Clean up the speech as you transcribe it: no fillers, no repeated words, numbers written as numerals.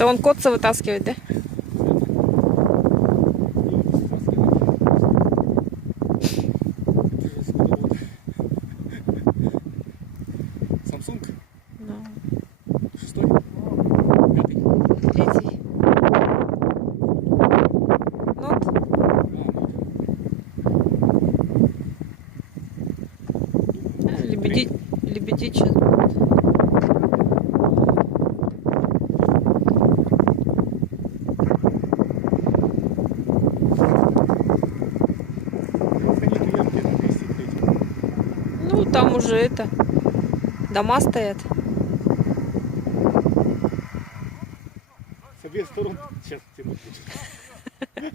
Это он котца вытаскивает, да? Samsung? Да. 6-й? 5-й? Третий. Нот. Лебеди сейчас. Ну, там уже это, дома стоят. С обеих сторон сейчас тянуть будет.